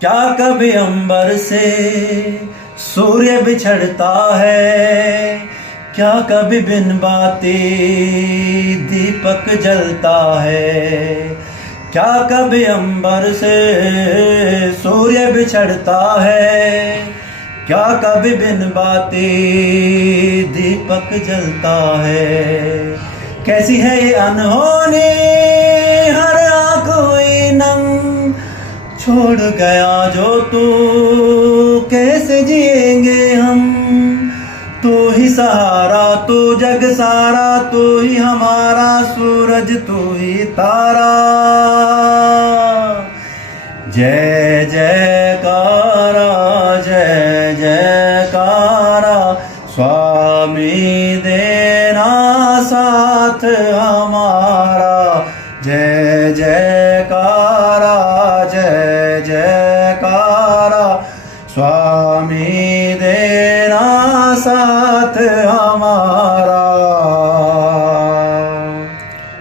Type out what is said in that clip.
क्या कभी अंबर से सूर्य बिछड़ता है, क्या कभी बिन बाती दीपक जलता है। क्या कभी अंबर से सूर्य बिछड़ता है, क्या कभी बिन बाती दीपक जलता है। कैसी है ये अनहोनी, हर आँख हुई नम, छोड़ गया जो तू कैसे जिएंगे हम। तू ही सहारा, तू जग सारा, तू ही हमारा सूरज, तू ही तारा। जय जयकारा, जय जयकारा, स्वामी देना साथ हमारा। जय जयकारा, जय जयकारा, स्वामी देना साथ हमारा।